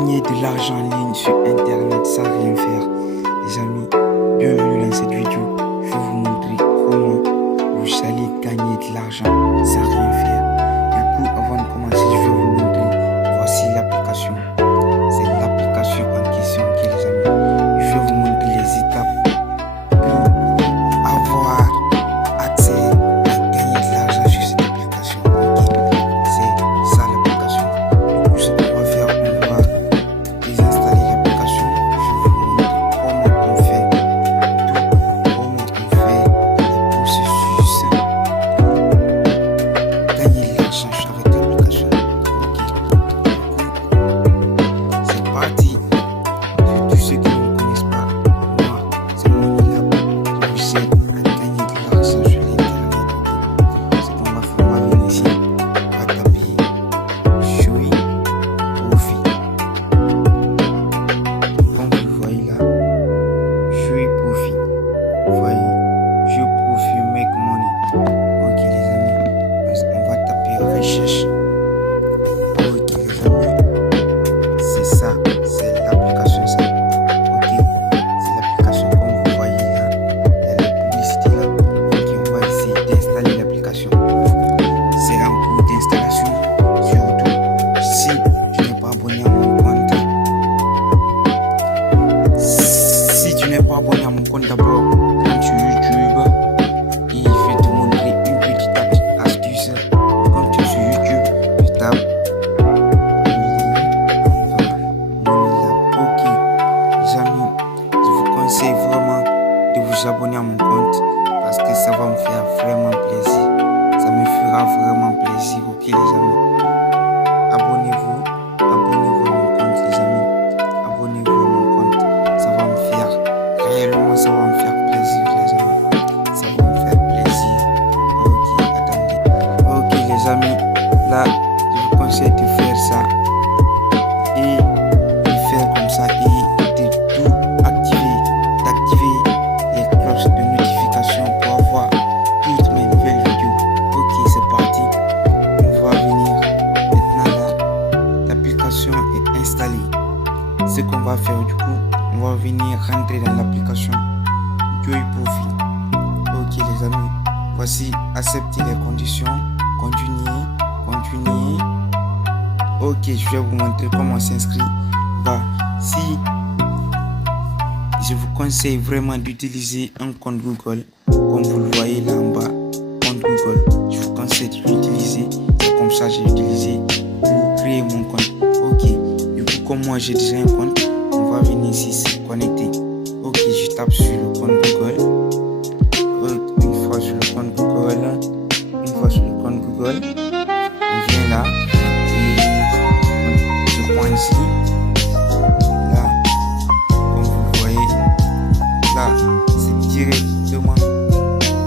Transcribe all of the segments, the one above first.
Gagner de l'argent en ligne sur internet sans rien faire. Les amis, bienvenue dans cette vidéo. Je vais vous montrer comment vous allez gagner de l'argent sans rien faire. Du coup, avant de commencer, je vais vous montrer. Voici l'application. C'est l'application en question, ok les amis. Je vais vous montrer les étapes pour avoir accès à gagner de l'argent sur cette application. Ok, c'est ça l'application. Du coup, ce qu'on va faire, on va désinstaller l'application. Je vais vous montrer comment on fait tout, comment on fait les processus pour gagner de l'argent avec l'application. Ok, c'est parti. Tous ceux qui ne me connaissent pas, moi, c'est MoneyLab. Je vous aide à gagner de l'argent sur l'internet. Ce qu'on va faire, on va venir ici, on va taper Jouer Profit. Comme vous le voyez là, Jouer Profit. Vous voyez, Jouer Profit, make money. Ok les amis, on va taper recherche. Ok les amis, c'est ça, c'est l'application ça. Ok, c'est l'application comme vous voyez là. Il y a la publicité là. Ok, on va essayer d'installer l'application. C'est en cours d'installation. Surtout si tu n'es pas abonné à mon compte. Si tu n'es pas abonné à mon compte d'abord, quand tu YouTube, il fait te montrer une petite astuce. Quand tu es sur YouTube, tu tapes ok, les amis, je vous conseille vraiment de vous abonner à mon compte parce que ça va me faire vraiment plaisir. Ça me fera vraiment plaisir. Ok, les amis, abonnez-vous à mon compte, les amis. Abonnez-vous à mon compte. Ça va me faire réellement, ça va me faire plaisir, les amis. Ça va me faire plaisir. Ok, attendez. Ok, les amis, là, je vous conseille de faire ça et faire comme ça et de tout activer, d'activer les cloches de notification pour avoir toutes mes nouvelles vidéos. Ok, c'est parti. On va venir maintenant là. L'application est installée. Ce qu'on va faire du coup, on va venir rentrer dans l'application Jouer Profit. Ok les amis, voici accepter les conditions, continuer. Ok, je vais vous montrer comment s'inscrire. Bah, si je vous conseille vraiment d'utiliser un compte Google, comme vous le voyez là en bas, compte Google, je vous conseille de l'utiliser. C'est comme ça que j'ai utilisé pour créer mon compte. Ok, du coup, comme moi j'ai déjà un compte, on va venir ici se connecter. Ok, je tape sur le compte Google. Une fois sur le compte Google, on vient là et je prends ici. Là, comme vous le voyez, là, c'est directement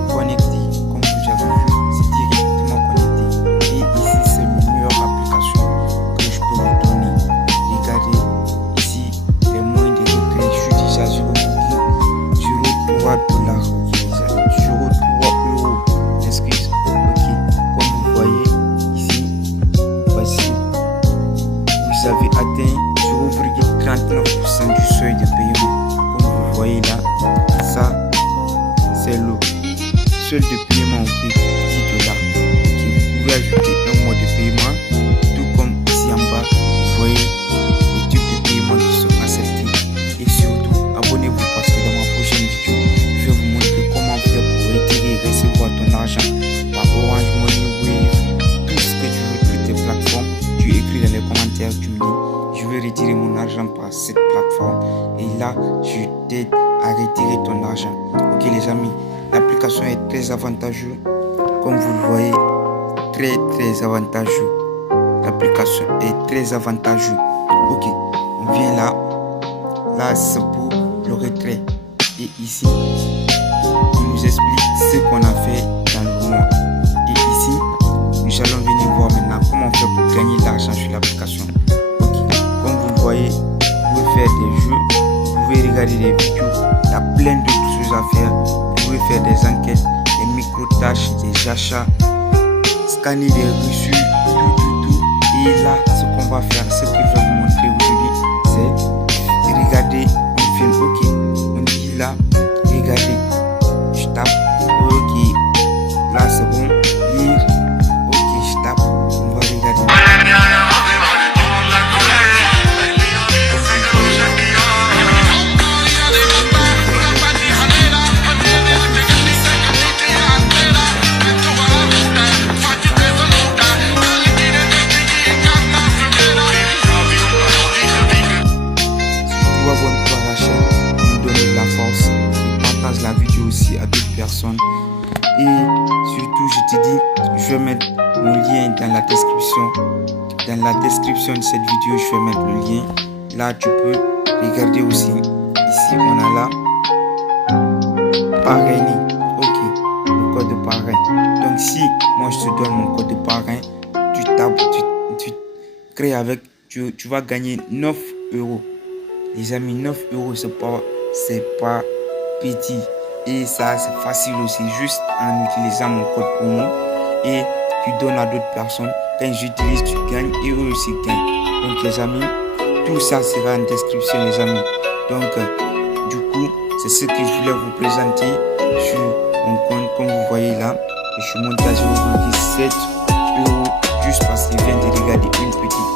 connecté. Comme vous avez vu, c'est directement connecté. Et ici, c'est la meilleure application que je peux vous donner. Regardez, ici, les moyens de retrait. Je suis déjà sur $0.3. Ok, les amis, €0.3. Excuse. Ok, comme vous voyez ici, voici. Vous avez atteint 0,39% du seuil de paiement. Comme vous voyez là, ça c'est le seuil de paiement qui est $10. Okay, vous pouvez ajouter un mode de paiement, tout comme ici en bas, vous voyez les types de paiement qui sont acceptés. Et surtout, abonnez-vous parce que dans ma prochaine vidéo, je vais vous montrer comment faire pour retirer et recevoir ton argent par Orange Money, Wave, tout ce que tu veux, toutes les plateformes. Tu écris dans les commentaires, tu me dis je vais retirer mon argent par cette plateforme et là je t'aide à retirer ton argent. Ok les amis, l'application est très avantageuse comme vous le voyez, très avantageux. L'application est très avantageuse. Ok, on vient là c'est pour le retrait et ici on nous explique ce qu'on a fait dans le mois et ici nous allons venir voir maintenant comment faire pour gagner de l'argent sur l'application. Ok, comme vous le voyez, vous pouvez faire des jeux, vous pouvez regarder des vidéos, il y a plein d'autres choses à faire. Vous pouvez faire des enquêtes, des micro-tâches, des achats, scanner des reçus, tout. Et là, ce qu'on va faire, ce que je vais vous montrer aujourd'hui, te dis, je vais mettre mon lien dans la description. Dans la description de cette vidéo, je vais mettre le lien. Là, tu peux regarder aussi. Ici, on a là parrainer. Ok, le code de parrain. Donc, si moi je te donne mon code de parrain, tu crées avec, tu vas gagner 9 euros. Les amis, 9 euros, c'est pas petit. Et ça, c'est facile aussi, juste en utilisant mon code promo. Et tu donnes à d'autres personnes. Quand j'utilise, tu gagnes et eux aussi gagnent. Donc les amis, tout ça sera en description les amis. Donc du coup, c'est ce que je voulais vous présenter sur mon compte. Comme vous voyez là, je suis monté à 0,7 euros juste parce qu'il vient de regarder une petite